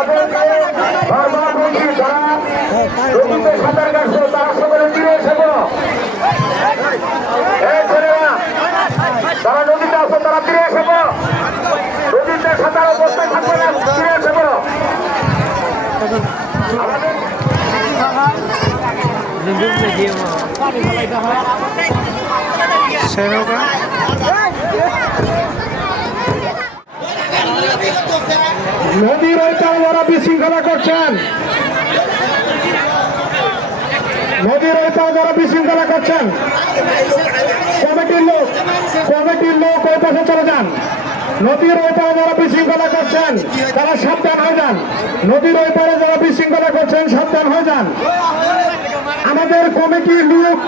তাদেরকে ধর্মাবলম্বী যারা নদীতে সাঁতার কাটছে তারা সকলে ফিরে এসে বলো। এই ছেলেরা যারা নদীতে আছে তারা ফিরে এসে বলো। নদীতে সাঁতার অবস্থায় থাকবে না, ফিরে এসে বলো। নদীর ওই তারা বিশৃঙ্খলা করছেন, নদীর ওই তারা বিশৃঙ্খলা করছেন। কমিটির লোক ওই পাশে চলে যান। নদীর ওই পারে যারা বিশৃঙ্খলা করছেন তারা সাবধান হয়ে যান। নদীর ওই পারে যারা বিশৃঙ্খলা করছেন সাবধান হয়ে যান। আমাদের কমিটির লোক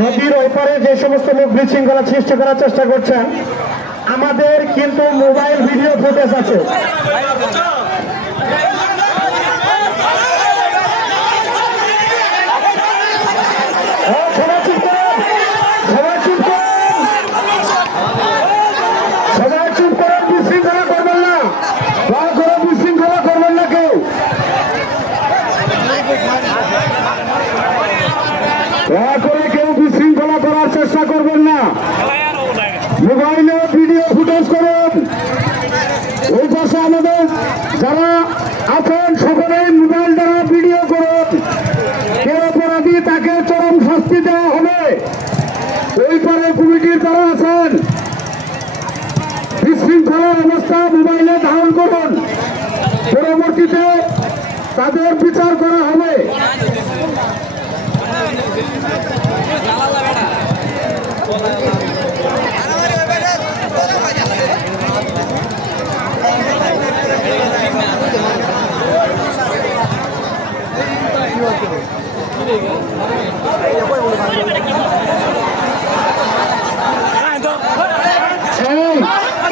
নদীর ওই পারে যে সমস্ত লোক বিশৃঙ্খলা সৃষ্টি করার চেষ্টা করছেন, আমাদের কিন্তু মোবাইল ভিডিও ফুটেজ আছে। সবাই চুপ করেন, বিশৃঙ্খলা করবেন না, বিশৃঙ্খলা করবেন না কেউ। দয়া করে কেউ বিশৃঙ্খলা করার চেষ্টা করবেন না। মোবাইলে ভিডিও ফুটেজ করুন। ওই পাশে আমাদের যারা আছেন সকলেই মোবাইল দ্বারা ভিডিও করুন। কেউ অপরাধী তাকে চরম শাস্তি দেওয়া হবে। ওই পারে কমিটির যারা আছেন বিশৃঙ্খলা অবস্থা মোবাইলে ধারণ করুন, পরবর্তীতে তাদের বিচার করা হবে।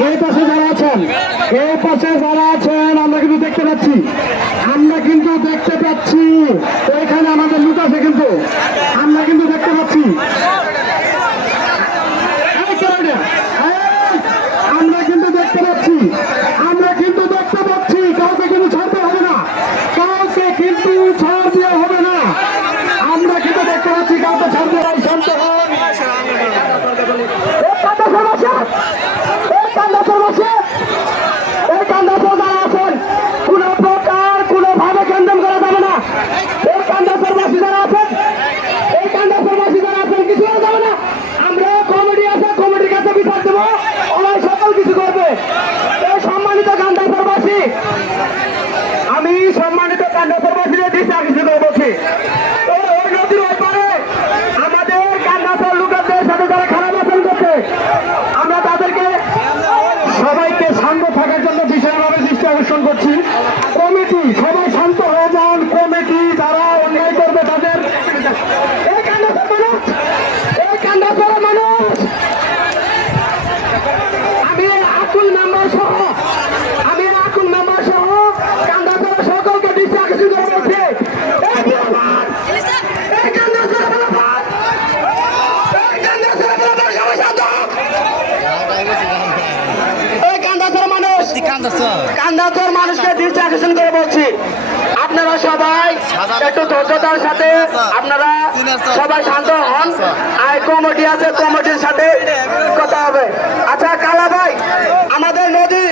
এই পাশে যারা আছেন, এই পাশে যারা আছেন আমরা কিন্তু দেখতে পাচ্ছি, ওইখানে আমাদের লুক আছে কিন্তু আমরা কিন্তু দেখতে পাচ্ছি, আমরা কিন্তু দেখতে পাচ্ছি কাউকে কিন্তু ছাড়তে হবে না, কাউকে কিন্তু ছাড় দেওয়া হবে না। আমরা কিন্তু দেখতে পাচ্ছি কাউকে ছাড় দেওয়া শান্ত হন। কোন প্রকার কোনোভাবে কেন্দ্র করা যাবে না। এই কান্দাসরবাসী যারা আছেন, কিছু যাবে না। আমরা কমিটি আছে, কমিটির কাছে বিচার দেবো, ওরা সকল কিছু করবে। এই সম্মানিত কান্দাসরবাসী, আমি সম্মানিত কান্দাসরবাসীদের দৃষ্টি আকর্ষিত বলছি, ওই নদীর ওই পারে আমাদের কান্দাসর লোকেদের সাথে যারা খারাপ আচরণ করছে, আমরা তাদেরকে সবাইকে শান্ত থাকার জন্য বিশেষভাবে দৃষ্টি আকর্ষণ করছি। কমিটি সবাই শান্ত হয়ে যান। কমিটি যারা অন্যায় করবে তাদের আমি আকুল মেম্বার সহ কান্দাসর সকলকে দৃষ্টি আকর্ষিত করছি। কান্দাসর মানুষকে দৃষ্টি আকর্ষণ করে বলছি, আপনারা সবাই একটু ধৈর্যতার সাথে আপনারা সবাই শান্ত হন। আর কমিটি আছে, কমিটির সাথে কথা হবে। আচ্ছা কালা ভাই, আমাদের নদী